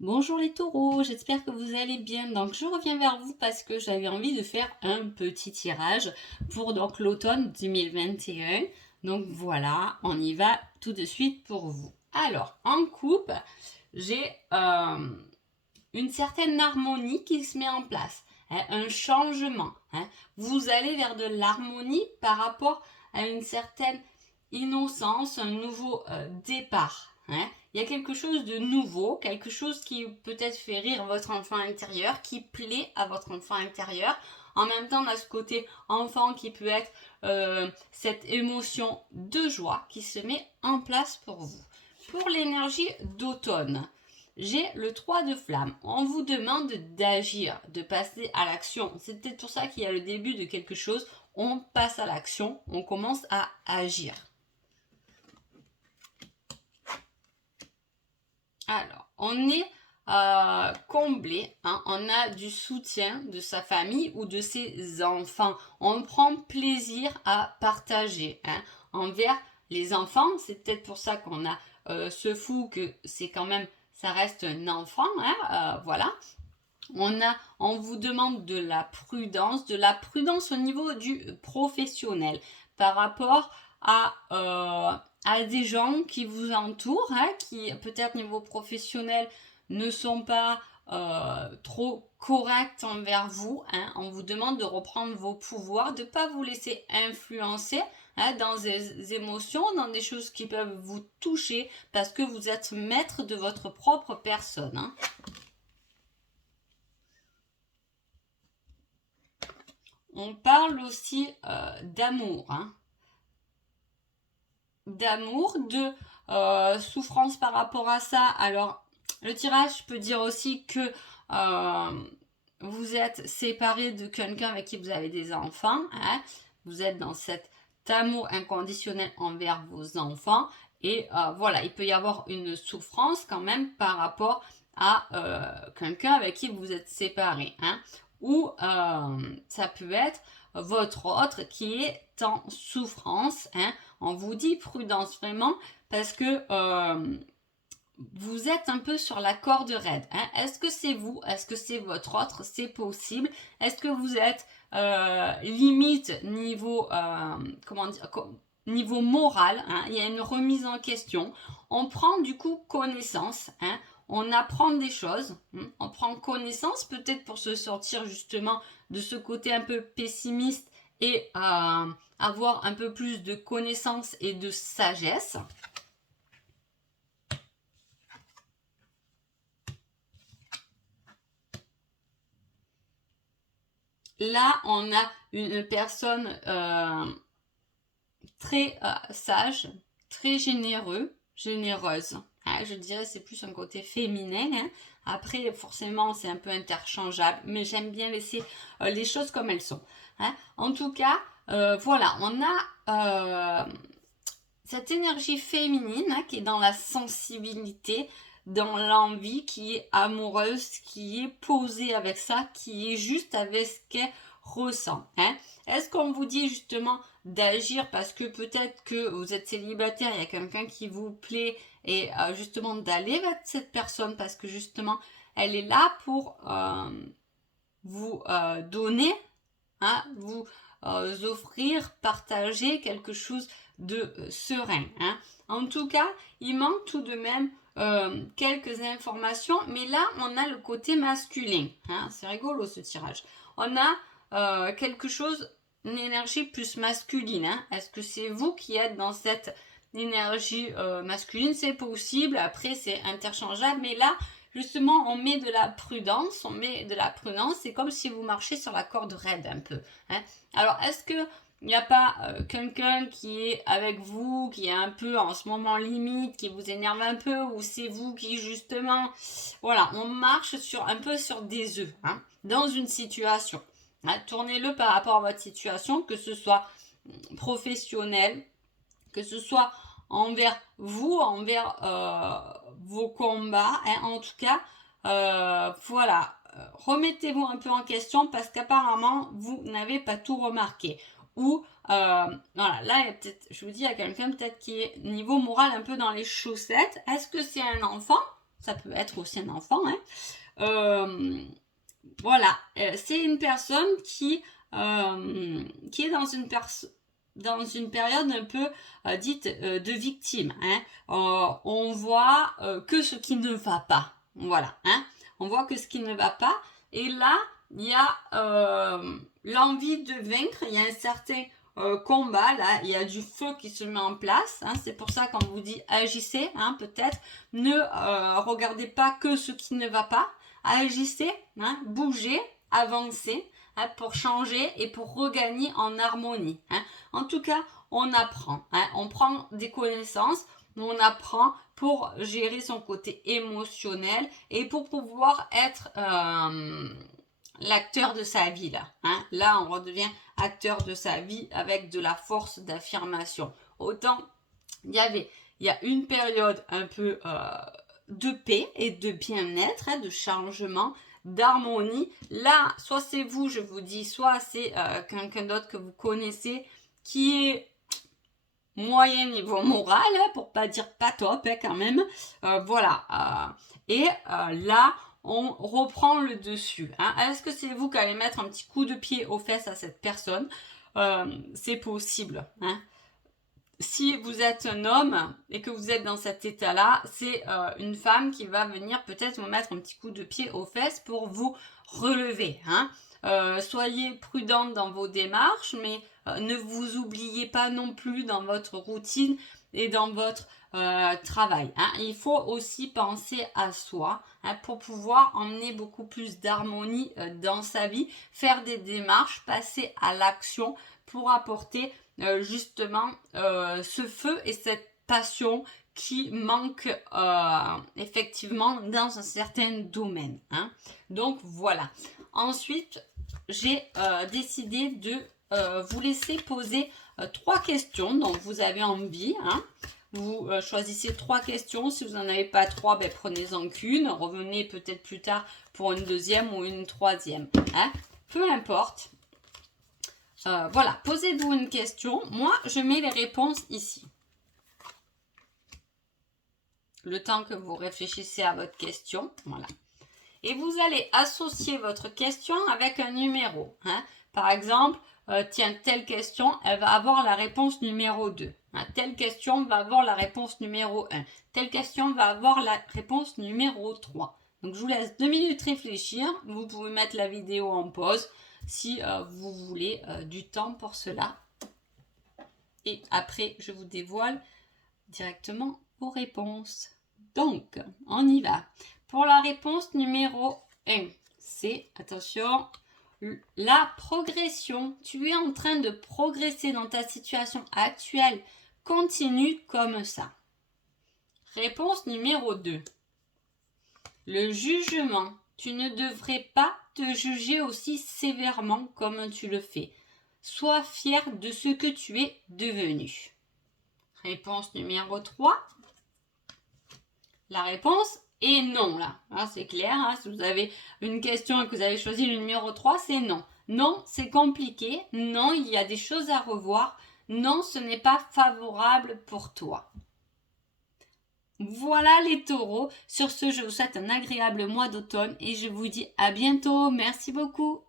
Bonjour les taureaux, j'espère que vous allez bien. Donc je reviens vers vous parce que j'avais envie de faire un petit tirage pour donc l'automne 2021. Donc voilà, on y va tout de suite pour vous. Alors, en couple, j'ai une certaine harmonie qui se met en place, hein, un changement. Vous allez vers de l'harmonie par rapport à une certaine innocence, un nouveau départ. Il y a quelque chose de nouveau, quelque chose qui peut-être fait rire votre enfant intérieur, qui plaît à votre enfant intérieur. En même temps, on a ce côté enfant qui peut être cette émotion de joie qui se met en place pour vous. Pour l'énergie d'automne, j'ai le 3 de flamme. On vous demande d'agir, de passer à l'action. C'est peut-être pour ça qu'il y a le début de quelque chose. On passe à l'action, on commence à agir. Alors, on est comblé, hein, on a du soutien de sa famille ou de ses enfants. On prend plaisir à partager envers les enfants. C'est peut-être pour ça qu'on a ce fou que c'est quand même, ça reste un enfant. Voilà. On vous demande de la prudence au niveau du professionnel par rapport à des gens qui vous entourent, qui peut-être niveau professionnel ne sont pas trop corrects envers vous. On vous demande de reprendre vos pouvoirs, de ne pas vous laisser influencer dans des émotions, dans des choses qui peuvent vous toucher parce que vous êtes maître de votre propre personne. On parle aussi d'amour, d'amour, de souffrance par rapport à ça. Alors, le tirage peut dire aussi que vous êtes séparé de quelqu'un avec qui vous avez des enfants. Vous êtes dans cet amour inconditionnel envers vos enfants. Et voilà, il peut y avoir une souffrance quand même par rapport à quelqu'un avec qui vous êtes séparé. Ou ça peut être votre autre qui est en souffrance. On vous dit prudence vraiment parce que vous êtes un peu sur la corde raide. Est-ce que c'est vous? Est-ce que c'est votre autre? C'est possible. Est-ce que vous êtes limite niveau comment dire, niveau moral? Il y a une remise en question. On prend du coup connaissance. On apprend des choses. On prend connaissance peut-être pour se sortir justement de ce côté un peu pessimiste et avoir un peu plus de connaissance et de sagesse. Là, on a une personne très sage, très généreuse. Je dirais c'est plus un côté féminin. Après, forcément, c'est un peu interchangeable, mais j'aime bien laisser les choses comme elles sont. En tout cas, voilà, on a cette énergie féminine qui est dans la sensibilité, dans l'envie, qui est amoureuse, qui est posée avec ça, qui est juste avec ce qu'elle ressent. Est-ce qu'on vous dit justement d'agir parce que peut-être que vous êtes célibataire, il y a quelqu'un qui vous plaît et justement d'aller vers cette personne parce que justement elle est là pour vous donner, vous offrir, partager quelque chose de serein. En tout cas, il manque tout de même quelques informations, mais là, on a le côté masculin. C'est rigolo ce tirage. On a quelque chose, une énergie plus masculine. Est-ce que c'est vous qui êtes dans cette énergie masculine? C'est possible. Après, c'est interchangeable, mais là, justement, on met de la prudence, c'est comme si vous marchiez sur la corde raide un peu. Alors, est-ce que il n'y a pas quelqu'un qui est avec vous, qui est un peu en ce moment limite, qui vous énerve un peu, ou c'est vous qui justement, voilà, on marche un peu sur des œufs, dans une situation. Tournez-le par rapport à votre situation, que ce soit professionnel, que ce soit envers vous, envers vos combats, en tout cas, voilà, remettez-vous un peu en question parce qu'apparemment vous n'avez pas tout remarqué. Ou voilà, là peut-être, je vous dis, il y a quelqu'un peut-être qui est niveau moral un peu dans les chaussettes. Est-ce que c'est un enfant? ça peut être aussi un enfant, voilà, c'est une personne qui est dans une période un peu dite de victime. On voit que ce qui ne va pas. Voilà. On voit que ce qui ne va pas. Et là, il y a l'envie de vaincre. Il y a un certain combat. Là, il y a du feu qui se met en place. C'est pour ça qu'on vous dit agissez. Peut-être ne regardez pas que ce qui ne va pas. Agissez, bougez, avancez. Pour changer et pour regagner en harmonie. En tout cas, on apprend. On prend des connaissances, on apprend pour gérer son côté émotionnel et pour pouvoir être l'acteur de sa vie. Là, on redevient acteur de sa vie avec de la force d'affirmation. Autant, il y a une période un peu de paix et de bien-être, de changement, d'harmonie. Là, soit c'est vous, je vous dis, soit c'est quelqu'un d'autre que vous connaissez qui est moyen niveau moral, pour pas dire pas top quand même. Voilà. Et là, on reprend le dessus. Est-ce que c'est vous qui allez mettre un petit coup de pied aux fesses à cette personne? C'est possible. Si vous êtes un homme et que vous êtes dans cet état-là, c'est une femme qui va venir peut-être vous mettre un petit coup de pied aux fesses pour vous relever. Soyez prudente dans vos démarches, mais ne vous oubliez pas non plus dans votre routine et dans votre travail. Il faut aussi penser à soi pour pouvoir emmener beaucoup plus d'harmonie dans sa vie, faire des démarches, passer à l'action pour apporter justement ce feu et cette passion qui manque effectivement dans un certain domaine. Donc voilà. Ensuite, j'ai décidé de vous laisser poser 3 questions dont vous avez envie. Vous choisissez 3 questions. Si vous n'en avez pas 3, prenez-en qu'une. Revenez peut-être plus tard pour une deuxième ou une troisième. Peu importe. Voilà, posez-vous une question. Moi, je mets les réponses ici. Le temps que vous réfléchissez à votre question. Voilà. Et vous allez associer votre question avec un numéro. Par exemple, tiens, telle question, elle va avoir la réponse numéro 2. Telle question va avoir la réponse numéro 1. Telle question va avoir la réponse numéro 3. Donc, je vous laisse 2 minutes réfléchir. Vous pouvez mettre la vidéo en pause si vous voulez du temps pour cela. Et après, je vous dévoile directement vos réponses. Donc, on y va. Pour la réponse numéro 1, c'est, attention, la progression. Tu es en train de progresser dans ta situation actuelle. Continue comme ça. Réponse numéro 2. Le jugement. Tu ne devrais pas te juger aussi sévèrement comme tu le fais. Sois fier de ce que tu es devenu. Réponse numéro 3. La réponse est non, là. C'est clair, si vous avez une question et que vous avez choisi le numéro 3, c'est non. Non, c'est compliqué. Non, il y a des choses à revoir. Non, ce n'est pas favorable pour toi. Voilà les taureaux. Sur ce, je vous souhaite un agréable mois d'automne et je vous dis à bientôt. Merci beaucoup.